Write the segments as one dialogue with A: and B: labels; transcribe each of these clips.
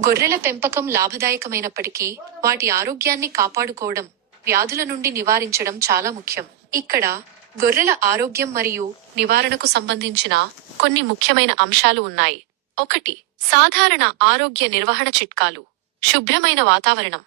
A: గొర్రెల పెంపకం లాభదాయకమైనప్పటికీ వాటి ఆరోగ్యాన్ని కాపాడుకోవడం వ్యాధుల నుండి నివారించడం చాలా ముఖ్యం. ఇక్కడ గొర్రెల ఆరోగ్యం మరియు నివారణకు సంబంధించిన కొన్ని ముఖ్యమైన అంశాలు ఉన్నాయి. ఒకటి సాధారణ ఆరోగ్య నిర్వహణ చిట్కాలు. శుభ్రమైన వాతావరణం.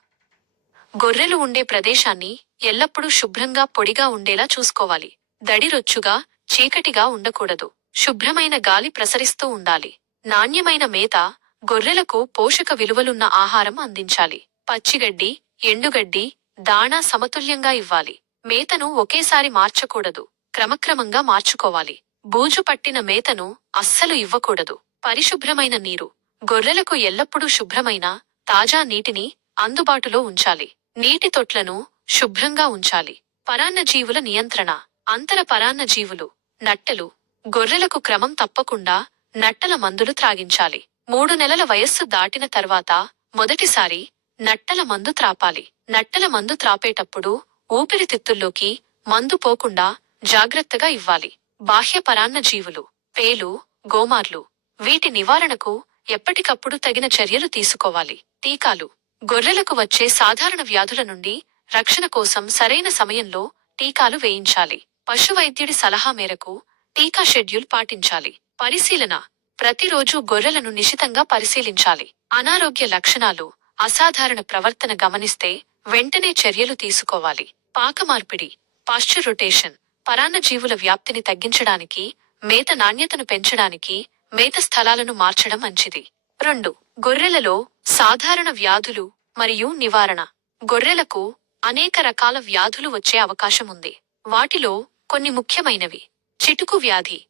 A: గొర్రెలు ఉండే ప్రదేశాన్ని ఎల్లప్పుడూ శుభ్రంగా పొడిగా ఉండేలా చూసుకోవాలి. దడిరొచ్చుగా చీకటిగా ఉండకూడదు. శుభ్రమైన గాలి ప్రసరిస్తూ ఉండాలి. నాణ్యమైన మేత గొర్రెలకు పోషక విలువలున్న ఆహారం అందించాలి. పచ్చిగడ్డి ఎండుగడ్డి దాణా సమతుల్యంగా ఇవ్వాలి. మేతను ఒకేసారి మార్చకూడదు. క్రమక్రమంగా మార్చుకోవాలి. బూజు పట్టిన మేతను అస్సలు ఇవ్వకూడదు. పరిశుభ్రమైన నీరు. గొర్రెలకు ఎల్లప్పుడూ శుభ్రమైన తాజా నీటిని అందుబాటులో ఉంచాలి. నీటి తొట్లను శుభ్రంగా ఉంచాలి. పరాన్న జీవుల నియంత్రణ. అంతర పరాన్న జీవులు నట్టలు. గొర్రెలకు క్రమం తప్పకుండా నట్టల మందులు త్రాగించాలి. మూడు నెలల వయస్సు దాటిన తర్వాత మొదటిసారి నట్టల మందు త్రాపాలి. నట్టల మందు త్రాపేటప్పుడు ఊపిరితిత్తుల్లోకి మందు పోకుండా జాగ్రత్తగా ఇవ్వాలి. బాహ్యపరాన్న జీవులు పేలు గోమార్లు వీటి నివారణకు ఎప్పటికప్పుడు తగిన చర్యలు తీసుకోవాలి. టీకాలు. గొర్రెలకు వచ్చే సాధారణ వ్యాధుల నుండి రక్షణ కోసం సరైన సమయంలో టీకాలు వేయించాలి. పశువైద్యుడి సలహా మేరకు టీకా షెడ్యూల్ పాటించాలి. పరిశీలన. ప్రతిరోజు గొర్రెలను నిశితంగా పరిశీలించాలి. అనారోగ్య లక్షణాలు అసాధారణ ప్రవర్తన గమనిస్తే వెంటనే చర్యలు తీసుకోవాలి. పాకమార్పిడి పాశ్చర్ రొటేషన్ పరాన్న జీవుల వ్యాప్తిని తగ్గించడానికి మేత నాణ్యతను పెంచడానికి మేత స్థలాలను మార్చడం మంచిది. రెండు గొర్రెలలో సాధారణ వ్యాధులు మరియు నివారణ. గొర్రెలకు అనేక రకాల వ్యాధులు వచ్చే అవకాశం ఉంది. వాటిలో కొన్ని ముఖ్యమైనవి. చిటుకు వ్యాధి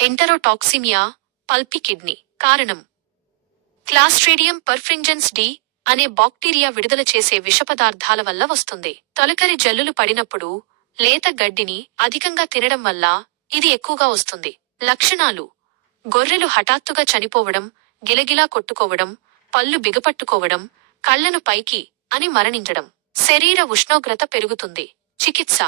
A: ఎంటరోటాక్సిమియా పల్పి కిడ్నీ. కారణం? క్లాస్ట్రేడియం పర్ఫ్రింజన్స్ డి అనే బాక్టీరియా విడుదల చేసే విష పదార్థాల వల్ల వస్తుంది. తొలకరి జల్లులు పడినప్పుడు లేత గడ్డిని అధికంగా తినడం వల్ల ఇది ఎక్కువగా వస్తుంది. లక్షణాలు? గొర్రెలు హఠాత్తుగా చనిపోవడం గిలగిలా కొట్టుకోవడం పళ్ళు బిగపట్టుకోవడం కళ్ళను పైకి అని మరణించడం. శరీర ఉష్ణోగ్రత పెరుగుతుంది. చికిత్స?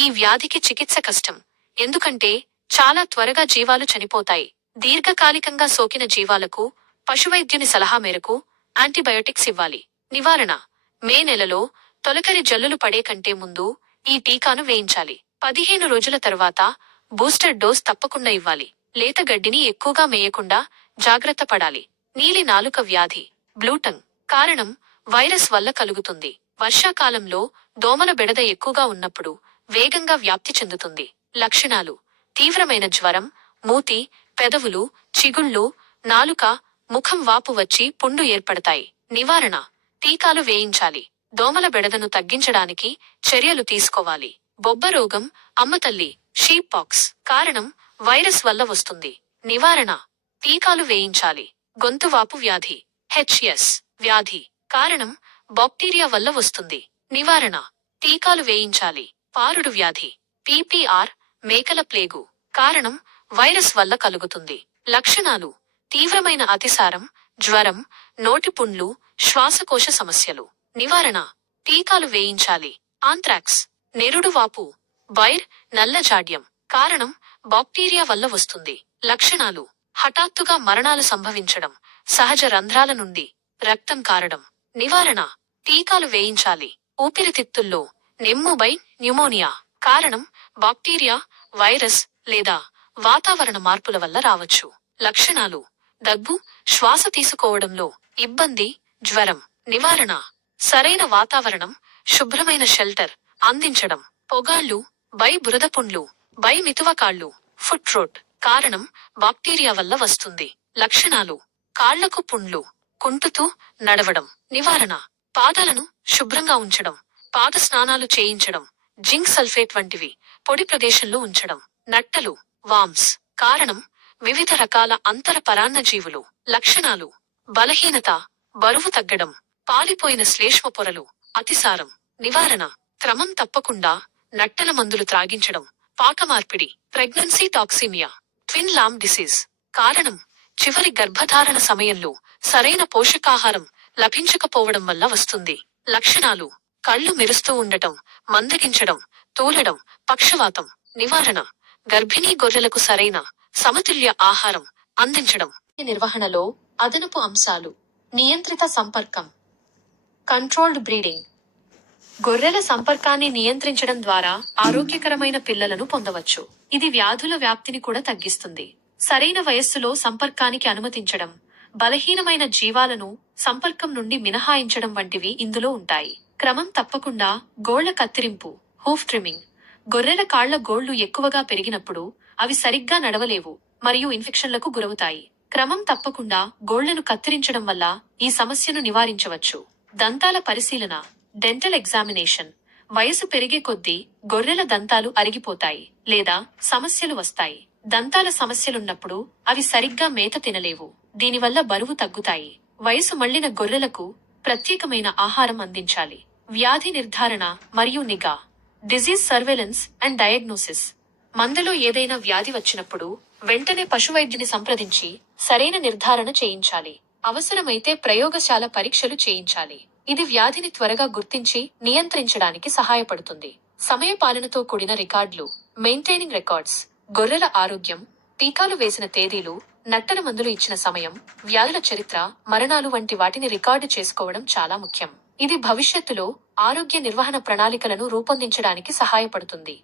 A: ఈ వ్యాధికి చికిత్స కష్టం. ఎందుకంటే చాలా త్వరగా జీవాలు చనిపోతాయి. దీర్ఘకాలికంగా సోకిన జీవాలకు పశువైద్యుని సలహా మేరకు యాంటీబయోటిక్స్ ఇవ్వాలి. నివారణ. మే నెలలో తొలకరి జల్లులు పడే కంటే ముందు ఈ టీకాను వేయించాలి. పదిహేను రోజుల తర్వాత బూస్టర్ డోస్ తప్పకుండా ఇవ్వాలి. లేత గడ్డిని ఎక్కువగా మేయకుండా జాగ్రత్త పడాలి. నీలి నాలుక వ్యాధి బ్లూటంగ్ కారణం వైరస్ వల్ల కలుగుతుంది. వర్షాకాలంలో దోమల బెడద ఎక్కువగా ఉన్నప్పుడు వేగంగా వ్యాప్తి చెందుతుంది. లక్షణాలు తీవ్రమైన జ్వరం మూతి పెదవులు చిగుళ్ళు నాలుక ముఖం వాపు వచ్చి పుండు ఏర్పడతాయి. నివారణ. టీకాలు వేయించాలి. దోమల బెడదను తగ్గించడానికి చర్యలు తీసుకోవాలి. బొబ్బ రోగం అమ్మతల్లి షీప్ పాక్స్. కారణం వైరస్ వల్ల వస్తుంది. నివారణ. టీకాలు వేయించాలి. గొంతువాపు వ్యాధి హెచ్ఎస్ వ్యాధి. కారణం బాక్టీరియా వల్ల వస్తుంది. నివారణ. టీకాలు వేయించాలి. పారుడు వ్యాధి పీపీఆర్ మేకల ప్లేగు. కారణం వైరస్ వల్ల కలుగుతుంది. లక్షణాలు తీవ్రమైన అతిసారం జ్వరం నోటిపుండ్లు శ్వాసకోశ సమస్యలు. నివారణ టీకాలు వేయించాలి. ఆంథ్రాక్స్ నెరుడువాపు బైర్ నల్లజాడ్యం కారణం బాక్టీరియా వల్ల వస్తుంది. లక్షణాలు హఠాత్తుగా మరణాలు సంభవించడం సహజ రంధ్రాల నుండి రక్తం కారడం. నివారణ టీకాలు వేయించాలి. ఊపిరితిత్తుల్లో నెమ్ముబై న్యూమోనియా. కారణం బాక్టీరియా వైరస్ లేదా వాతావరణ మార్పుల వల్ల రావచ్చు. లక్షణాలు. దగ్గు శ్వాస తీసుకోవడంలో ఇబ్బంది జ్వరం నివారణ. సరైన వాతావరణం శుభ్రమైన షెల్టర్ అందించడం. పొగాళ్ళు బై బురదపుండ్లు బై మితువకాళ్ళు ఫుట్ రోట్ కారణం బాక్టీరియా వల్ల వస్తుంది. లక్షణాలు. కాళ్ళకు పుండ్లు కుంటుతూ నడవడం నివారణ. పాదాలను శుభ్రంగా ఉంచడం పాద స్నానాలు చేయించడం జింక్ సల్ఫేట్ వంటివి పొడి ప్రదేశంలో ఉంచడం. నట్టలు. వామ్స్. కారణం వివిధ రకాల అంతర పరాన్న జీవులు లక్షణాలు బలహీనత బరువు తగ్గడం పాలిపోయిన శ్లేష్మ పొరలు అతిసారం నివారణ క్రమం తప్పకుండా నట్టల మందులు త్రాగించడం పాకమార్పిడి pregnancy toxaemia twin lamb disease. కారణం చివరి గర్భధారణ సమయంలో సరైన పోషకాహారం లభించకపోవడం వల్ల వస్తుంది. లక్షణాలు కళ్ళు మెరుస్తూ ఉండటం మందగించడం తూలడం పక్షవాతం నివారణ గర్భిణీ గొర్రెలకు సరైన సమతుల్య ఆహారం అందించడం. నిర్వహణలో అదనపు అంశాలు నియంత్రిత సంపర్కం కంట్రోల్డ్ బ్రీడింగ్ గొర్రెల సంపర్కాన్ని నియంత్రించడం ద్వారా ఆరోగ్యకరమైన పిల్లలను పొందవచ్చు. ఇది వ్యాధుల వ్యాప్తిని కూడా తగ్గిస్తుంది. సరైన వయస్సులో సంపర్కానికి అనుమతించడం బలహీనమైన జీవాలను సంపర్కం నుండి మినహాయించడం వంటివి ఇందులో ఉంటాయి. క్రమం తప్పకుండా గోళ్ళ కత్తిరింపు హూఫ్ ట్రిమ్మింగ్ గొర్రెల కాళ్ళ గోళ్ళు ఎక్కువగా పెరిగినప్పుడు అవి సరిగ్గా నడవలేవు మరియు ఇన్ఫెక్షన్లకు గురవుతాయి. క్రమం తప్పకుండా గోళ్ళను కత్తిరించడం వల్ల ఈ సమస్యను నివారించవచ్చు. దంతాల పరిశీలన డెంటల్ ఎగ్జామినేషన్. వయసు పెరిగే కొద్దీ గొర్రెల దంతాలు అరిగిపోతాయి లేదా సమస్యలు వస్తాయి. దంతాల సమస్యలున్నప్పుడు అవి సరిగ్గా మేత తినలేవు. దీనివల్ల బరువు తగ్గుతాయి. వయసు మళ్ళిన గొర్రెలకు ప్రత్యేకమైన ఆహారం అందించాలి. వ్యాధి నిర్ధారణ మరియు నిఘా. డిజీజ్ సర్వేలెన్స్ అండ్ డయాగ్నోసిస్ మందలో ఏదైనా వ్యాధి వచ్చినప్పుడు వెంటనే పశువైద్యుని సంప్రదించి సరైన నిర్ధారణ చేయించాలి. అవసరమైతే ప్రయోగశాల పరీక్షలు చేయించాలి. ఇది వ్యాధిని త్వరగా గుర్తించి నియంత్రించడానికి సహాయపడుతుంది. సమయపాలనతో కూడిన రికార్డులు మెయింటైనింగ్ రికార్డ్స్ గొర్రెల ఆరోగ్యం టీకాలు వేసిన తేదీలు నట్టల మందులు ఇచ్చిన సమయం వ్యాధుల చరిత్ర మరణాలు వంటి వాటిని రికార్డు చేసుకోవడం చాలా ముఖ్యం. ఇది భవిష్యత్తులో ఆరోగ్య నిర్వహణ ప్రణాళికలను రూపొందించడానికి సహాయపడుతుంది.